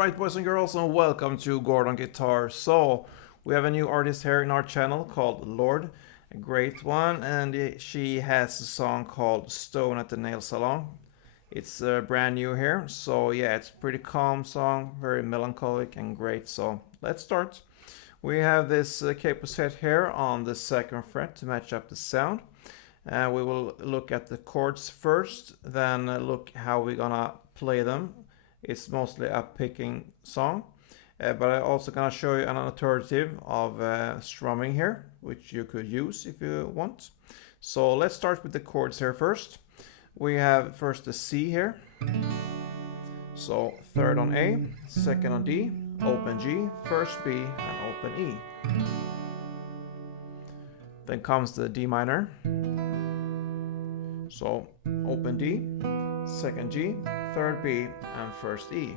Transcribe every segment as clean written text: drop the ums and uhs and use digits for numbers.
Alright, boys and girls, and welcome to Gordon Guitar. So, we have a new artist here in our channel called Lorde, a great one, and she has a song called Stone at the Nail Salon. It's brand new here, so yeah, it's a pretty calm song, very melancholic and great. So, let's start. We have this capo set here on the second fret to match up the sound. We will look at the chords first, then look how we're gonna play them. It's mostly a picking song, but I'm also gonna show you an alternative of strumming here, which you could use if you want. So let's start with the chords here first. We have first the C here. So third on A, second on D, open G, first B, and open E. Then comes the D minor. So open D, second G, third B, and first E.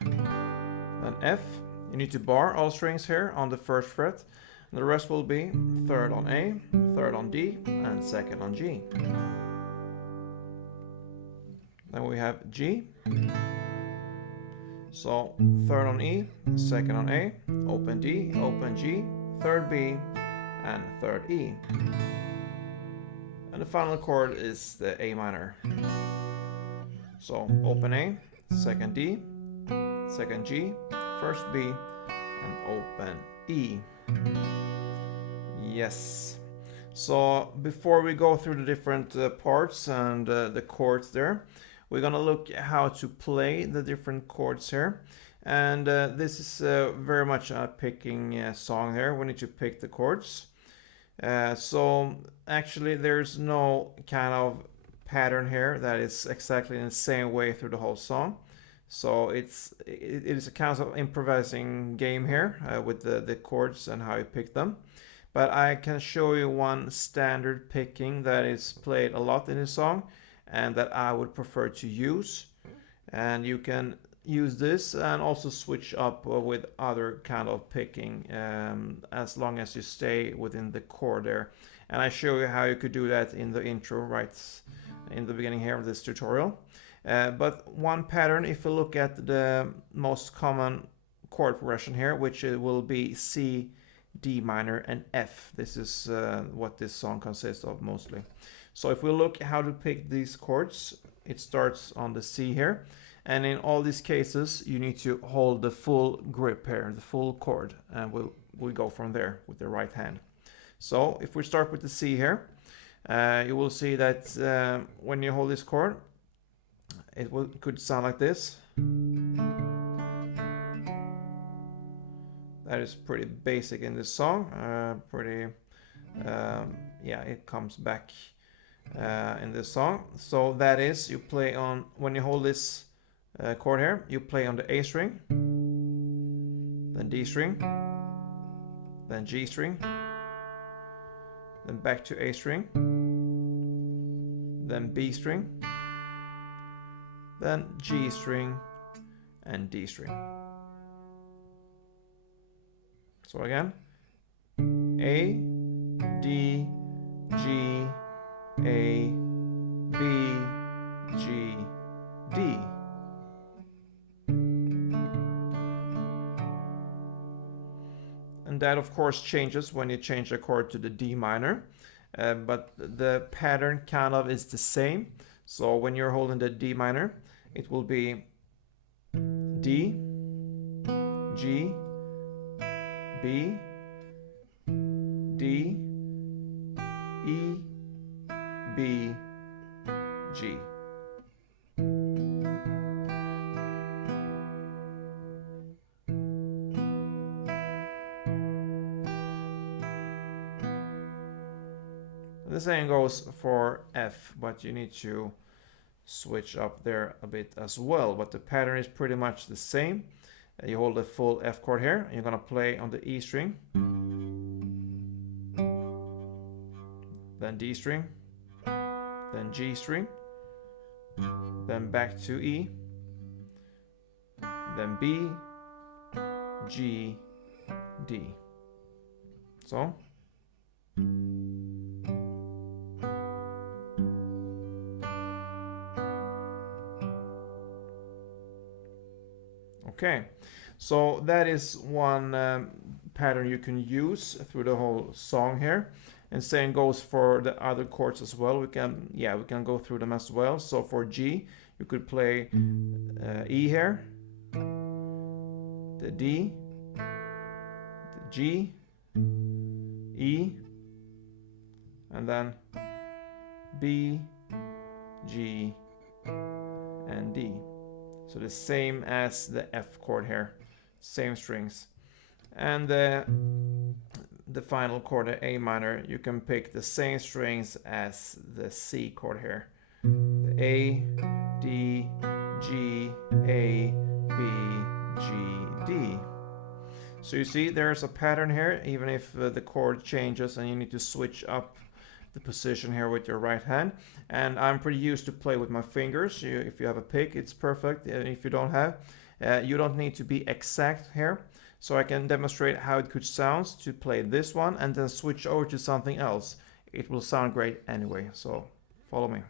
Then F, you need to bar all strings here on the first fret. And the rest will be third on A, third on D, and second on G. Then we have G. So third on E, second on A, open D, open G, third B, and third E. And the final chord is the A minor. So open A, second D, second G, first B, and open E. Yes. So before we go through the different parts and the chords there, we're gonna look at how to play the different chords here. And this is very much a picking song here. We need to pick the chords. So actually there's no kind of pattern here that is exactly in the same way through the whole song. So it is a kind of improvising game here with the chords and how you pick them. But I can show you one standard picking that is played a lot in this song and that I would prefer to use. And you can use this and also switch up with other kind of picking as long as you stay within the chord there. And I show you how you could do that in the intro right in the beginning here of this tutorial. But one pattern, if you look at the most common chord progression here, which will be C, D minor, and F. This is what this song consists of mostly. So if we look how to pick these chords, it starts on the C here. And in all these cases, you need to hold the full grip here, the full chord, and we'll go from there with the right hand. So if we start with the C here, you will see that when you hold this chord, it could sound like this. That is pretty basic in this song. Yeah, it comes back in this song. So that is, you play on, when you hold this chord here, you play on the A string, then D string, then G string, then back to A string, then B string, then G string, and D string. So again, A, D, G, A, B, G, D. And that of course changes when you change the chord to the D minor, but the pattern kind of is the same. So when you're holding the D minor, it will be D, G, B, D, E, B, G. The same goes for F, but you need to switch up there a bit as well. But the pattern is pretty much the same. You hold the full F chord here, and you're gonna play on the E string, then D string, then G string, then back to E, then B, G, D. So. Okay, so that is one pattern you can use through the whole song here. And same goes for the other chords as well. We can go through them as well. So for G, you could play E here, the D, the G, E, and then B, G, and D. So the same as the F chord here, same strings. And the final chord, the A minor, you can pick the same strings as the C chord here. The A, D, G, A, B, G, D. So you see there's a pattern here, even if the chord changes and you need to switch up the position here with your right hand. And I'm pretty used to play with my fingers. If you have a pick, it's perfect. If you don't have, you don't need to be exact here. So I can demonstrate how it could sound to play this one and then switch over to something else. It will sound great anyway, so follow me.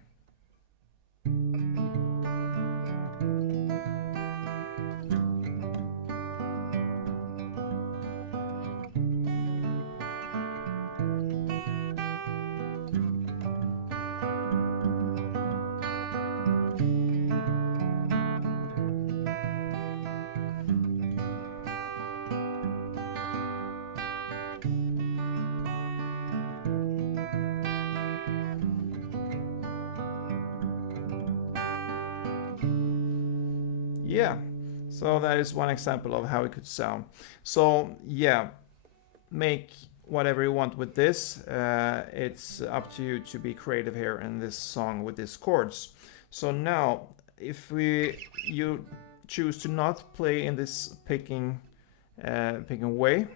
Yeah, so that is one example of how it could sound. So yeah, make whatever you want with this. It's up to you to be creative here in this song with these chords. So now, if you choose to not play in this picking way,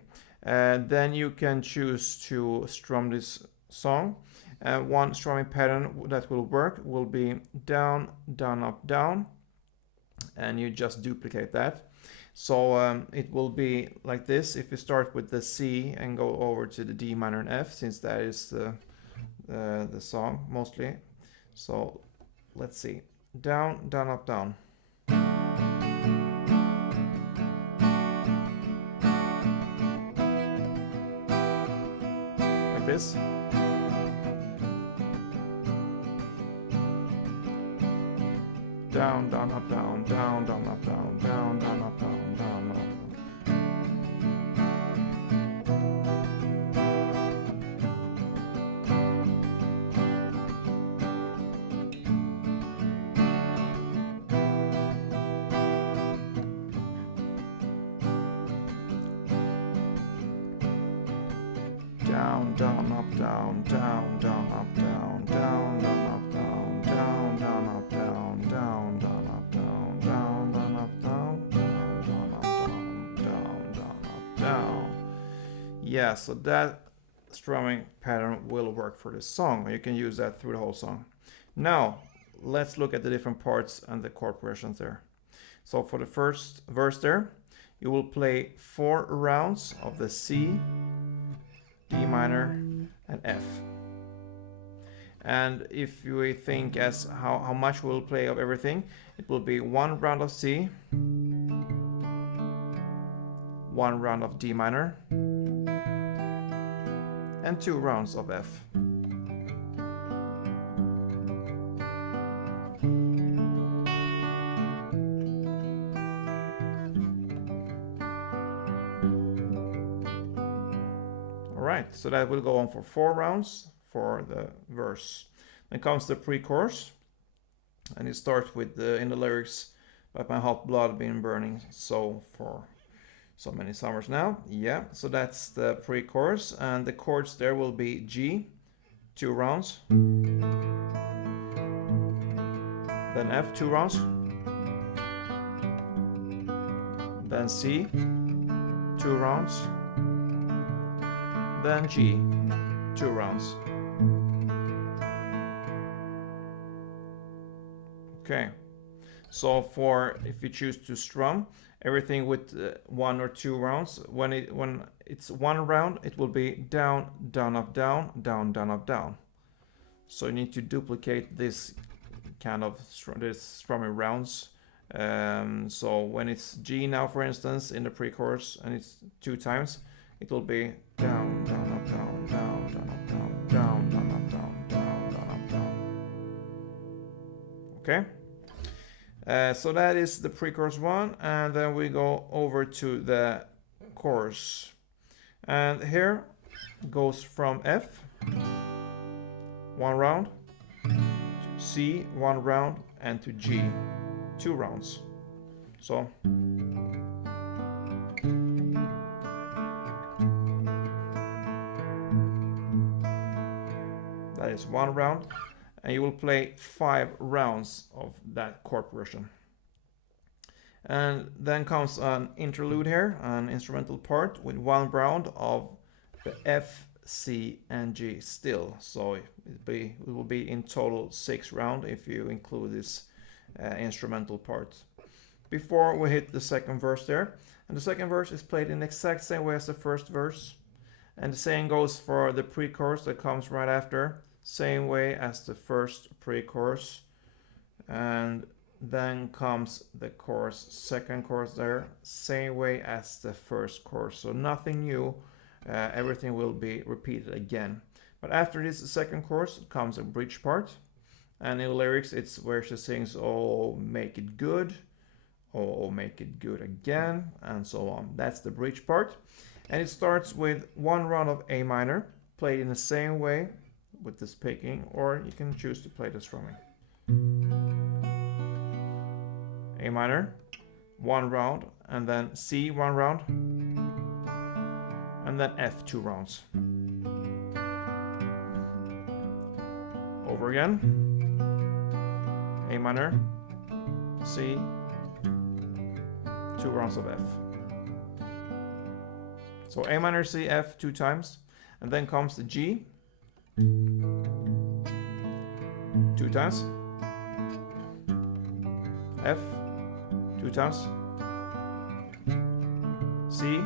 then you can choose to strum this song. One strumming pattern that will work will be down, down, up, down, and you just duplicate that. So it will be like this if you start with the C and go over to the D minor and F, since that is the song mostly. So let's see. Down, down, up, down. Like this. Down, down, up, down, down, down, up, down, down, down, up, down, down, up. Down, down, up, down, down, down, up, down, down, down, up, down, down, down, up, down, down, down, up, down, down, down, up, down, down, down, up, down, down, down, up, down. Yeah, so that strumming pattern will work for this song. You can use that through the whole song. Now, let's look at the different parts and the chord progressions there. So for the first verse there, you will play 4 rounds of the C, D minor, and F. And if you think as how much we'll play of everything, it will be 1 round of C, 1 round of D minor, and 2 rounds of F. Alright, so that will go on for 4 rounds for the verse. Then comes the pre-chorus, and it starts with in the lyrics, "But my hot blood been burning so for so many summers now." Yeah, so that's the pre-chorus, and the chords there will be G, 2 rounds, then F, 2 rounds, then C, 2 rounds, then G, 2 rounds. Okay, so for if you choose to strum everything with 1 or 2 rounds, when it's 1 round, it will be down, down, up, down, down, down, up, down. So you need to duplicate this kind of strumming rounds So when it's G now, for instance, in the pre-chorus, and it's 2 times, it will be down, down, up, down, down, down, up, down, down, down, up, down, down, down, up, down. Okay? So that is the pre-chorus one, and then we go over to the chorus. And here goes from F, 1 round, to C, 1 round, and to G, 2 rounds. So that is 1 round, and you will play 5 rounds of that chord progression. And then comes an interlude here, an instrumental part with 1 round of the F, C, and G still. So it will be in total 6 rounds if you include this instrumental part. Before we hit the second verse there, and the second verse is played in the exact same way as the first verse, and the same goes for the pre-chorus that comes right after, same way as the first pre-chorus, and then comes the chorus, second chorus there, same way as the first chorus, so nothing new, everything will be repeated again. But after this second chorus comes a bridge part, and in the lyrics it's where she sings, oh make it good, oh make it good again, and so on. That's the bridge part, and it starts with 1 round of A minor, played in the same way with this picking, or you can choose to play the strumming. A minor, 1 round, and then C, 1 round, and then F, 2 rounds. Over again. A minor, C, 2 rounds of F. So A minor, C, F 2 times, and then comes the G, 2 times, F, 2 times, C,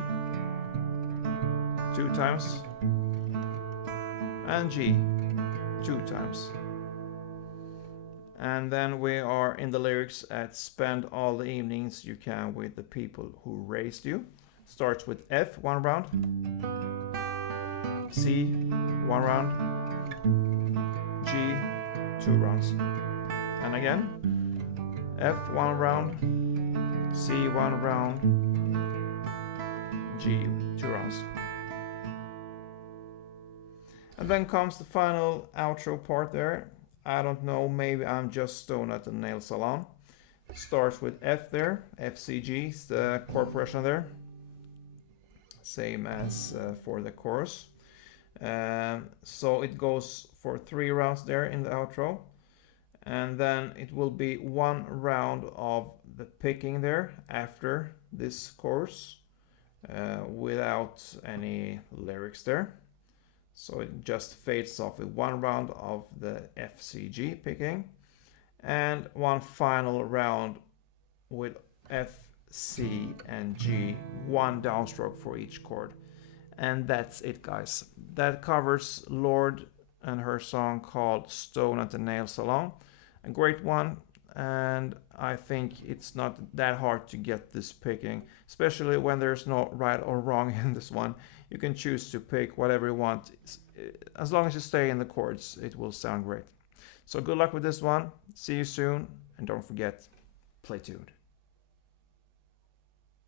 2 times, and G, 2 times. And then we are in the lyrics at spend all the evenings you can with the people who raised you. Starts with F, 1 round, C, 1 round, G, 2 rounds, and again F, 1 round, C, 1 round, G, 2 rounds. And then comes the final outro part there. I don't know, maybe I'm just stoned at the nail salon. Starts with F there, F, C, G is the chord progression there. Same as for the chorus. So it goes for 3 rounds there in the outro. And then it will be 1 round of the picking there after this chorus, without any lyrics there. So it just fades off with 1 round of the F, C, G picking, and 1 final round with F, C, and G, 1 downstroke for each chord. And that's it, guys. That covers Lorde and her song called Stoned at the Nail Salon. A great one, and I think it's not that hard to get this picking, especially when there's no right or wrong in this one. You can choose to pick whatever you want. As long as you stay in the chords, it will sound great. So good luck with this one. See you soon, and don't forget, play tuned.